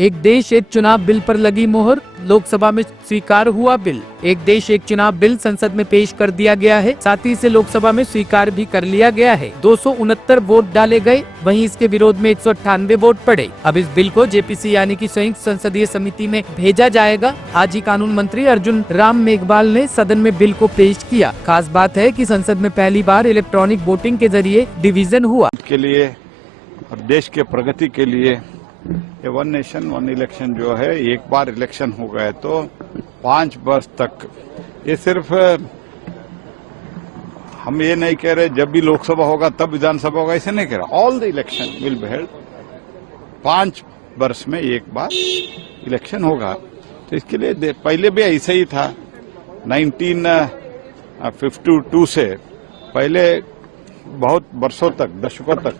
एक देश एक चुनाव बिल पर लगी मोहर, लोकसभा में स्वीकार हुआ बिल। एक देश एक चुनाव बिल संसद में पेश कर दिया गया है, साथ ही इसे लोकसभा में स्वीकार भी कर लिया गया है। 269 वोट डाले गए, वहीं इसके विरोध में 198 वोट पड़े। अब इस बिल को जेपीसी यानी कि संयुक्त संसदीय समिति में भेजा जाएगा। आज ही कानून मंत्री अर्जुन राम मेघवाल ने सदन में बिल को पेश किया। खास बात है कि संसद में पहली बार इलेक्ट्रॉनिक वोटिंग के जरिए डिवीजन हुआ। के लिए और देश के प्रगति के लिए ये वन नेशन वन इलेक्शन जो है, एक बार इलेक्शन हो गए तो 5 वर्ष तक, ये सिर्फ हम ये नहीं कह रहे जब भी लोकसभा होगा तब विधानसभा होगा, ऐसे नहीं कह रहे। All the election will be held, 5 वर्ष में एक बार इलेक्शन होगा। तो इसके लिए पहले भी ऐसा ही था। 1952 से पहले बहुत वर्षों तक, दशकों तक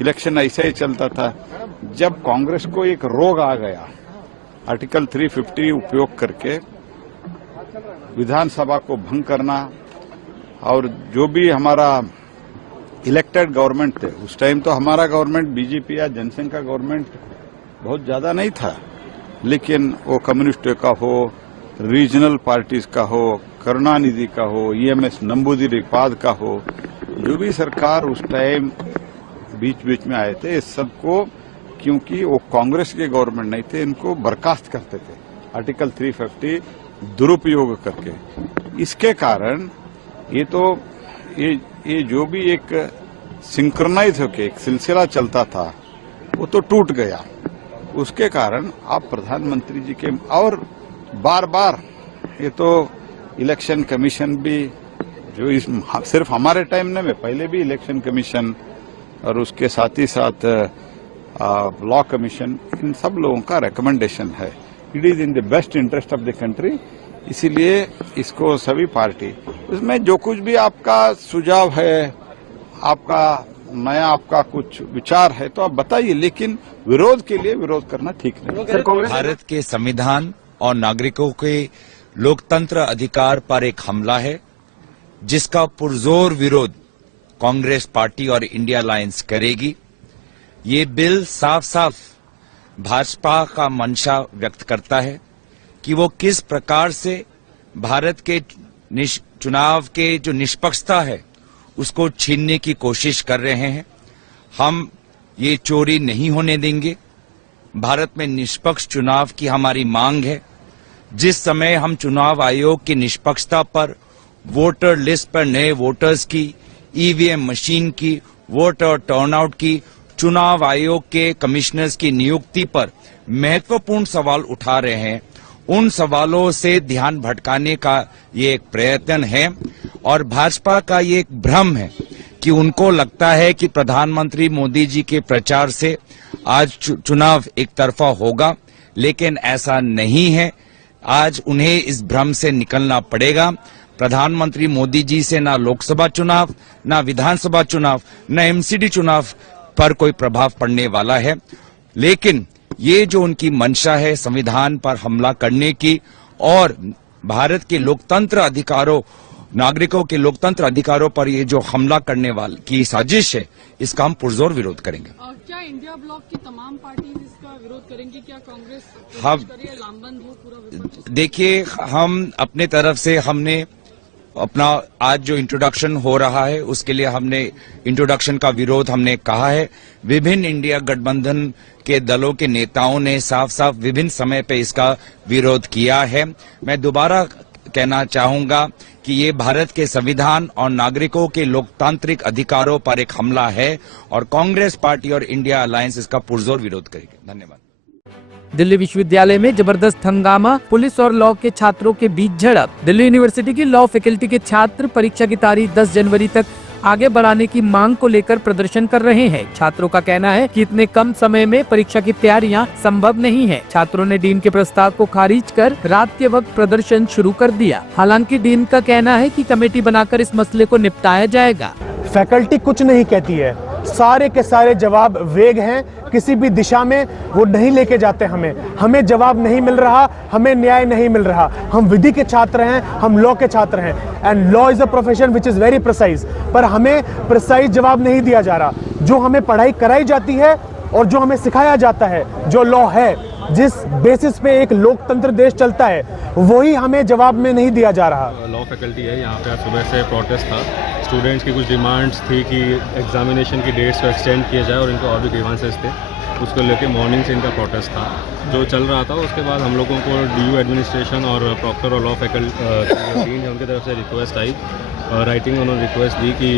इलेक्शन ऐसा ही चलता था। जब कांग्रेस को एक रोग आ गया, आर्टिकल 350 उपयोग करके विधानसभा को भंग करना, और जो भी हमारा इलेक्टेड गवर्नमेंट थे उस टाइम, तो हमारा गवर्नमेंट बीजेपी या जनसंघ का गवर्नमेंट बहुत ज्यादा नहीं था, लेकिन वो कम्युनिस्ट का हो, रीजनल पार्टीज का हो, करुणानिधि का हो, ईएमएस नंबूदिरीपाद का हो, जो भी सरकार उस टाइम बीच बीच में आए थे, इस सबको, क्योंकि वो कांग्रेस के गवर्नमेंट नहीं थे, इनको बर्खास्त करते थे आर्टिकल 350 दुरुपयोग करके। इसके कारण ये जो भी एक सिंक्रोनाइज होके एक सिलसिला चलता था वो तो टूट गया। उसके कारण आप प्रधानमंत्री जी के, और बार बार ये तो इलेक्शन कमीशन भी, जो इस सिर्फ हमारे टाइम में पहले भी इलेक्शन कमीशन और उसके साथ ही साथ लॉ कमीशन, इन सब लोगों का रिकमेंडेशन है। It is in the best interest of the country, इसीलिए इसको सभी पार्टी, इसमें जो कुछ भी आपका सुझाव है, आपका कुछ विचार है तो आप बताइए, लेकिन विरोध के लिए विरोध करना ठीक नहीं। भारत के संविधान और नागरिकों के लोकतंत्र अधिकार पर एक हमला है, जिसका पुरजोर विरोध कांग्रेस पार्टी और इंडिया अलायंस करेगी। ये बिल साफ साफ भाजपा का मंशा व्यक्त करता है कि वो किस प्रकार से भारत के चुनाव के जो निष्पक्षता है उसको छीनने की कोशिश कर रहे हैं। हम ये चोरी नहीं होने देंगे। भारत में निष्पक्ष चुनाव की हमारी मांग है। जिस समय हम चुनाव आयोग की निष्पक्षता पर, वोटर लिस्ट पर नए वोटर्स की, ईवीएम मशीन की, वोटर टर्नआउट की, चुनाव आयोग के कमिश्नर्स की नियुक्ति पर महत्वपूर्ण सवाल उठा रहे हैं, उन सवालों से ध्यान भटकाने का ये एक प्रयत्न है। और भाजपा का ये एक भ्रम है कि उनको लगता है कि प्रधानमंत्री मोदी जी के प्रचार से आज चुनाव एक तरफा होगा, लेकिन ऐसा नहीं है। आज उन्हें इस भ्रम से निकलना पड़ेगा। प्रधानमंत्री मोदी जी से ना लोकसभा चुनाव, ना विधानसभा चुनाव, ना एमसीडी चुनाव पर कोई प्रभाव पड़ने वाला है। लेकिन ये जो उनकी मंशा है संविधान पर हमला करने की और भारत के लोकतंत्र अधिकारों, नागरिकों के लोकतंत्र अधिकारों पर ये जो हमला करने वाली की साजिश है, इसका हम पुरजोर विरोध करेंगे। क्या इंडिया ब्लॉक की तमाम पार्टी इसका विरोध करेंगी? क्या कांग्रेस लामबंद हो पूरा? देखिए, हम अपने तरफ से हमने अपना आज जो इंट्रोडक्शन हो रहा है उसके लिए हमने इंट्रोडक्शन का विरोध हमने कहा है। विभिन्न इंडिया गठबंधन के दलों के नेताओं ने साफ साफ विभिन्न समय पे इसका विरोध किया है। मैं दोबारा कहना चाहूंगा कि ये भारत के संविधान और नागरिकों के लोकतांत्रिक अधिकारों पर एक हमला है और कांग्रेस पार्टी और इंडिया अलायंस इसका पुरजोर विरोध करेगी। धन्यवाद। दिल्ली विश्वविद्यालय में जबरदस्त हंगामा, पुलिस और लॉ के छात्रों के बीच झड़प। दिल्ली यूनिवर्सिटी की लॉ फैकल्टी के छात्र परीक्षा की तारीख 10 जनवरी तक आगे बढ़ाने की मांग को लेकर प्रदर्शन कर रहे हैं। छात्रों का कहना है कि इतने कम समय में परीक्षा की तैयारियां संभव नहीं है। छात्रों ने डीन के प्रस्ताव को खारिज कर रात के वक्त प्रदर्शन शुरू कर दिया। हालांकि डीन का कहना है कि कमेटी बनाकर इस मसले को निपटाया जाएगा। फैकल्टी कुछ नहीं कहती है, सारे के सारे जवाब वेग हैं, किसी भी दिशा में वो नहीं लेके जाते। हमें जवाब नहीं मिल रहा, हमें न्याय नहीं मिल रहा। हम विधि के छात्र हैं, हम लॉ के छात्र हैं, and law is a profession which is very precise, पर हमें प्रिसाइज जवाब नहीं दिया जा रहा। जो हमें पढ़ाई कराई जाती है और जो हमें सिखाया जाता है, जो लॉ है, जिस बेसिस पे एक लोकतंत्र देश चलता है वही हमें जवाब में नहीं दिया जा रहा। लॉ फैकल्टी है यहाँ पे, आज सुबह से प्रोटेस्ट था। स्टूडेंट्स की कुछ डिमांड्स थी कि एग्जामिनेशन की डेट्स को एक्सटेंड किया जाए और इनको और भी ग्रीवांसेस थे, उसको लेके मॉर्निंग से इनका प्रोटेस्ट था जो चल रहा था। उसके बाद हम लोगों को डीयू एडमिनिस्ट्रेशन और प्रॉक्टर और लॉ फैकल्टी डीन है उनकी तरफ से रिक्वेस्ट आई, राइटिंग उन्होंने रिक्वेस्ट दी कि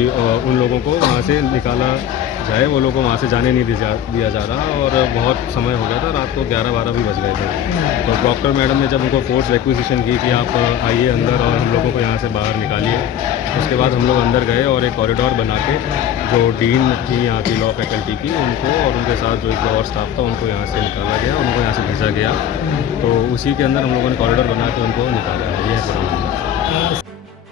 उन लोगों को वहाँ से निकाला जाए, वो लोगों को वहाँ से जाने नहीं दिया जा रहा। और बहुत समय हो गया था, रात को 11-12 भी बज गए थे। तो प्रॉक्टर मैडम ने जब उनको फोर्स रिक्वेजिशन की कि आप आइए अंदर और हम लोगों को यहाँ से बाहर निकालिए, उसके बाद हम लोग अंदर गए और एक कॉरिडोर बना के जो डीन थी यहाँ की लॉ फैकल्टी की, उनको और उनके साथ जो एक और स्टाफ था उनको यहाँ से निकाला गया, उनको यहाँ से भेजा गया। तो उसी के अंदर हम लोगों ने कॉरिडोर बना के उनको निकाला है। ये है।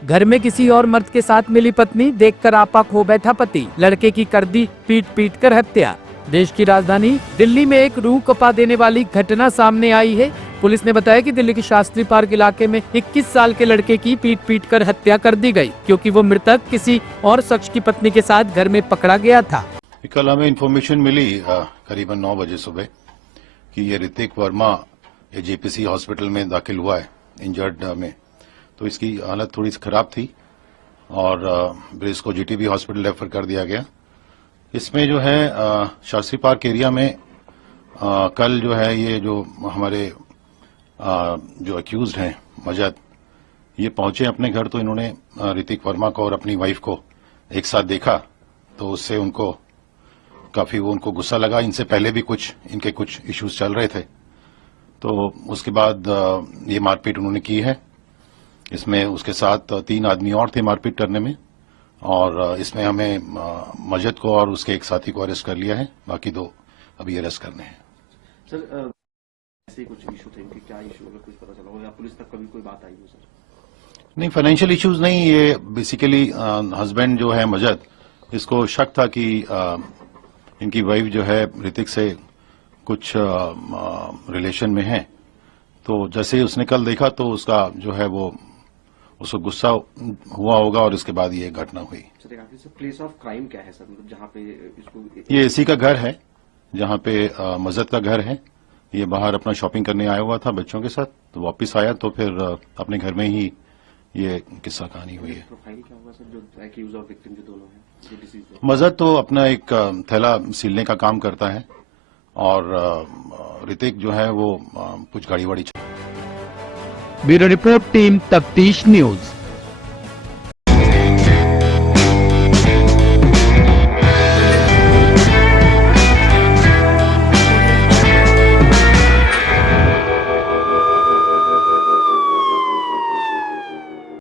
घर में किसी और मर्द के साथ मिली पत्नी, देखकर आपा खो बैठा पति, लड़के की कर दी पीट कर हत्या। देश की राजधानी दिल्ली में एक रूह कपा देने वाली घटना सामने आई है। पुलिस ने बताया कि दिल्ली के शास्त्री पार्क इलाके में 21 साल के लड़के की पीट कर हत्या कर दी गई, क्योंकि वो मृतक किसी और शख्स की पत्नी के साथ घर में पकड़ा गया था। कल हमें इन्फॉर्मेशन मिली करीबन 9 बजे सुबह कि ये ऋतिक वर्मा जेपीसी हॉस्पिटल में दाखिल हुआ है इंजर्ड में। तो इसकी हालत थोड़ी सी खराब थी और फिर इसको जीटीबी हॉस्पिटल रेफर कर दिया गया। इसमें जो है शास्त्री पार्क एरिया में कल जो है ये जो हमारे जो अक्यूज्ड हैं मजद, ये पहुंचे अपने घर। तो इन्होंने ऋतिक वर्मा को और अपनी वाइफ को एक साथ देखा, तो उससे उनको काफी उनको गुस्सा लगा। इनसे पहले भी इनके कुछ इश्यूज चल रहे थे। तो उसके बाद ये मारपीट उन्होंने की है। इसमें उसके साथ 3 आदमी और थे मारपीट करने में, और इसमें हमें मजद को और उसके एक साथी को अरेस्ट कर लिया है। बाकी 2 अभी अरेस्ट करने हैं। सर ऐसे कुछ इशू थे कि क्या इशू अगर कुछ पता चला हो या पुलिस तक कभी कोई बात आई हो? सर नहीं, फाइनेंशियल इश्यूज नहीं, ये बेसिकली हस्बैंड जो है मजद, इसको शक था कि इनकी वाइफ जो है ऋतिक से कुछ रिलेशन में है। तो जैसे ही उसने कल देखा तो उसका जो है वो उसको गुस्सा हुआ होगा और इसके बाद ये घटना हुई। सर प्लेस ऑफ क्राइम क्या है सर, मतलब जहाँ पे इसको? ये इसी का घर है जहाँ पे मजद का घर है। ये बाहर अपना शॉपिंग करने आया हुआ था बच्चों के साथ, तो वापस आया तो फिर अपने घर में ही ये किस्सा कहानी हुई है। प्रोफाइल क्या होगा सर जो एक्यूज और विक्टिम जो दोनों हैं? मजद तो अपना एक थैला सिलने का काम करता है और ऋतिक जो है वो कुछ गाड़ी वाड़ी। ब्यूरो रिपोर्ट, टीम तफ्तीश न्यूज।